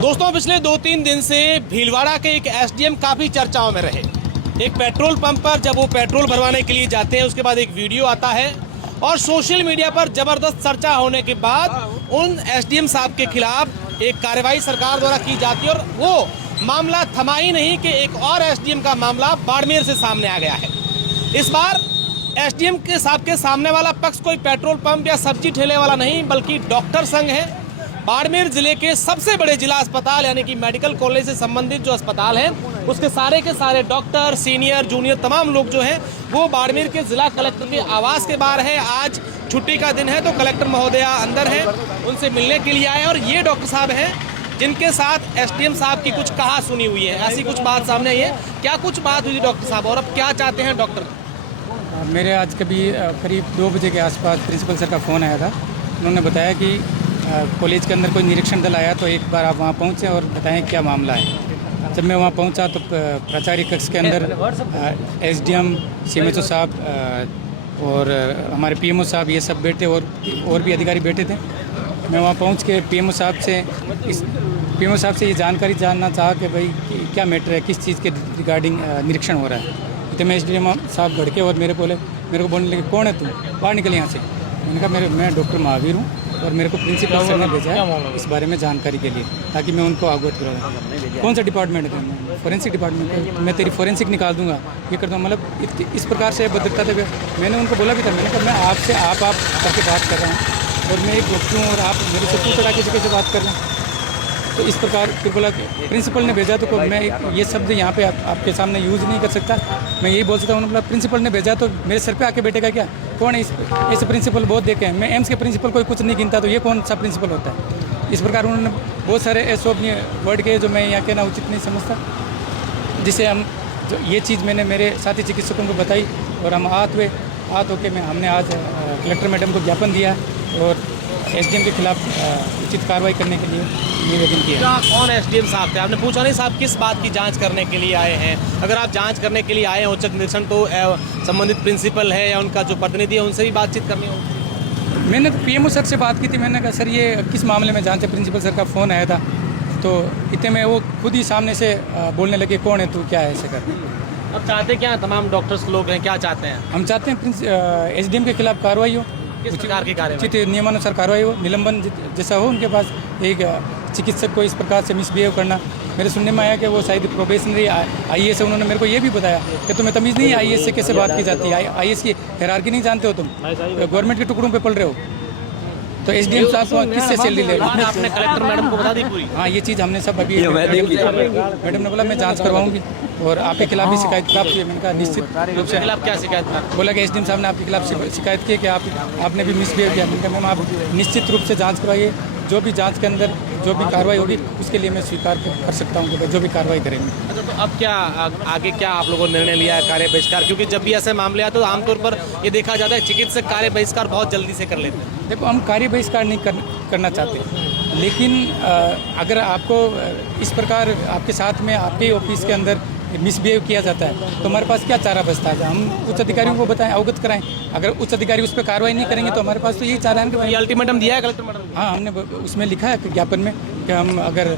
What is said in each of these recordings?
दोस्तों, पिछले 2-3 दिन से भीलवाड़ा के एक एसडीएम काफी चर्चाओं में रहे। एक पेट्रोल पंप पर जब वो पेट्रोल भरवाने के लिए जाते हैं, उसके बाद एक वीडियो आता है और सोशल मीडिया पर जबरदस्त चर्चा होने के बाद उन एसडीएम साहब के खिलाफ एक कार्रवाई सरकार द्वारा की जाती है और वो मामला थमा ही नहीं कि एक और एसडीएम का मामला बाड़मेर से सामने आ गया है। इस बार एसडीएम के साहब के सामने वाला पक्ष कोई पेट्रोल पंप या सब्जी ठेले वाला नहीं, बल्कि डॉक्टर संघ है। बाड़मेर जिले के सबसे बड़े जिला अस्पताल यानी कि मेडिकल कॉलेज से संबंधित जो अस्पताल है, उसके सारे के सारे डॉक्टर, सीनियर, जूनियर तमाम लोग जो हैं वो बाड़मेर के जिला कलेक्टर के आवास के बाहर है। आज छुट्टी का दिन है तो कलेक्टर महोदया अंदर है, उनसे मिलने के लिए आए और ये डॉक्टर साहब हैं जिनके साथ एसडीएम साहब की कुछ कहा सुनी हुई है। ऐसी कुछ बात सामने आई है, क्या कुछ बात हुई डॉक्टर साहब और अब क्या चाहते हैं डॉक्टर? मेरे आज करीब 2 बजे के आसपास प्रिंसिपल सर का फ़ोन आया था। उन्होंने बताया कि कॉलेज के अंदर कोई निरीक्षण दल आया, तो एक बार आप वहाँ पहुँचें और बताएं क्या मामला है। जब मैं वहाँ पहुँचा तो प्राचार्य कक्ष के अंदर एसडीएम, सीएमएचओ साहब और हमारे पीएमओ साहब ये सब बैठे और भी अधिकारी बैठे थे। मैं वहाँ पहुँच के पीएमओ साहब से ये जानकारी जानना चाहा कि भाई क्या मैटर है, किस चीज़ के रिगार्डिंग निरीक्षण हो रहा है। तो मैं एसडीएम साहब भड़के और मेरे को बोलने लगे, कौन है तू, बाहर निकल यहाँ से। मैंने कहा मैं डॉक्टर महावीर हूँ और मेरे को प्रिंसिपल सर ने भेजा है इस बारे में जानकारी के लिए, ताकि मैं उनको अवगत कराऊँ। कौन सा डिपार्टमेंट है? Forensic department. मैं तेरी फॉरेंसिक निकाल दूंगा, ये कर दूँगा। मतलब इस प्रकार से भद्रता थे। मैंने उनको बोला भी था, मैंने कहा मैं आपसे आप करके बात कर रहा हूँ और मैं एक डॉक्टर हूँ और आप मेरे से तू चढ़ा के कैसे बात कर रहे हैं। तो इस प्रकार फिर बोला प्रिंसिपल ने भेजा, तो मैं ये शब्द यहाँ पे आपके सामने यूज़ नहीं कर सकता। मैं यही बोल सकता हूँ, बोला प्रिंसिपल ने भेजा तो मेरे सर पे आके बैठेगा क्या? कौन है इस प्रिंसिपल? बहुत देखे हैं, मैं एम्स के प्रिंसिपल कोई कुछ नहीं गिनता, तो ये कौन सा प्रिंसिपल होता है? इस प्रकार उन्होंने बहुत सारे ऐसे अपने वर्ड के जो मैं यहाँ कहना उचित नहीं समझता, जिसे हम जो ये चीज़ मैंने मेरे साथी चिकित्सकों को बताई और हम हाथ होके हमने आज कलेक्टर मैडम को ज्ञापन दिया और एसडीएम के खिलाफ उचित कार्रवाई करने के लिए निवेदन किया। कौन एसडीएम साहब थे? आपने पूछा नहीं साहब किस बात की जांच करने के लिए आए हैं? अगर आप जांच करने के लिए आए हैं औचक निरीक्षण, तो संबंधित प्रिंसिपल है या उनका जो प्रतिनिधि है उनसे भी बातचीत करनी होगी। मैंने तो पीएमओ सर से बात की थी। मैंने कहा सर ये किस मामले में जांच है? प्रिंसिपल सर का फ़ोन आया था, तो इतने में वो खुद ही सामने से बोलने लगे, कौन है तू, क्या है ऐसे कर। अब चाहते क्या हैं? तमाम डॉक्टर्स लोग हैं, क्या चाहते हैं? हम चाहते हैं एसडीएम के खिलाफ कार्रवाई हो, किस प्रकार की कार्रवाई? उचित नियमानुसार कार्रवाई हो, निलंबन जैसा हो उनके पास। एक चिकित्सक को इस प्रकार से मिसबिहेव करना, मेरे सुनने में आया कि वो शायद प्रोबेशनरी आईएएस है। उन्होंने मेरे को ये भी बताया कि तुम्हें तमीज़ नहीं है आईएएस से कैसे बात की जाती है, आईएएस की हायरार्की नहीं जानते हो तुम, गवर्नमेंट के टुकड़ों पे पल रहे हो। तो एसडीएम साहब किससे सैलरी ले रहे हो? आपने कलेक्टर मैडम को बता दी पूरी? हाँ, ये चीज़ हमने सब अभी मैडम ने बोला मैं जांच करवाऊंगी और आपके खिलाफ भी शिकायत प्राप्त की। मैंने कहा निश्चित रूप से। खिलाफ क्या शिकायत प्राप्त? बोला कि एसडीएम साहब ने आपके खिलाफ शिकायत की कि आपने भी मिसबिहेव किया। मैंने कहा मैम आप निश्चित रूप से जांच करवाइए, जो भी जांच के अंदर जो भी कार्रवाई होगी उसके लिए मैं स्वीकार कर सकता हूँ कि जो भी कार्रवाई करेंगे। अच्छा, तो अब क्या आगे क्या आप लोगों ने निर्णय लिया है? कार्य बहिष्कार? क्योंकि जब भी ऐसे मामले आते हैं तो आमतौर पर ये देखा जाता है चिकित्सक कार्य बहिष्कार बहुत जल्दी से कर लेते हैं। देखो, हम कार्य बहिष्कार नहीं करना चाहते, लेकिन अगर आपको इस प्रकार आपके साथ में आपके ऑफिस के अंदर मिसबिहेव किया जाता है तो हमारे पास क्या चारा बचता है? हम उच्च अधिकारियों को बताएं, अवगत कराएं। अगर उच्च अधिकारी उस पर कार्रवाई नहीं करेंगे तो हमारे पास तो यही चारा है कि अल्टीमेटम दिया है कलेक्टर मैडम? हाँ, हमने उसमें लिखा है ज्ञापन में कि हम अगर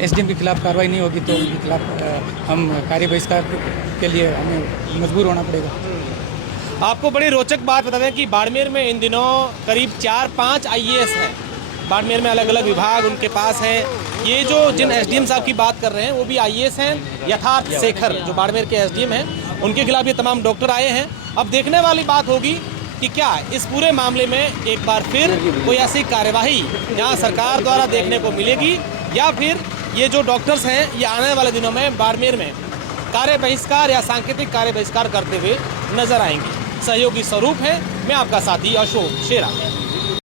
एसडीएम के खिलाफ कार्रवाई नहीं होगी तो उनके खिलाफ हम कार्य बहिष्कार के लिए हमें मजबूर होना पड़ेगा। आपको बड़ी रोचक बात बता दें कि बाड़मेर में इन दिनों करीब 4-5 आईएएस हैं। बाड़मेर में अलग अलग विभाग उनके पास हैं। ये जो जिन एसडीएम साहब की बात कर रहे हैं वो भी आईएएस हैं। यथार्थ शेखर जो बाड़मेर के एसडीएम हैं, उनके खिलाफ ये तमाम डॉक्टर आए हैं। अब देखने वाली बात होगी कि क्या इस पूरे मामले में एक बार फिर कोई ऐसी कार्यवाही यहाँ सरकार द्वारा देखने को मिलेगी या फिर ये जो डॉक्टर्स हैं ये आने वाले दिनों में बाड़मेर में कार्य बहिष्कार या सांकेतिक कार्य बहिष्कार करते हुए नजर आएंगे। सहयोगी स्वरूप है, मैं आपका साथी अशोक शेरा।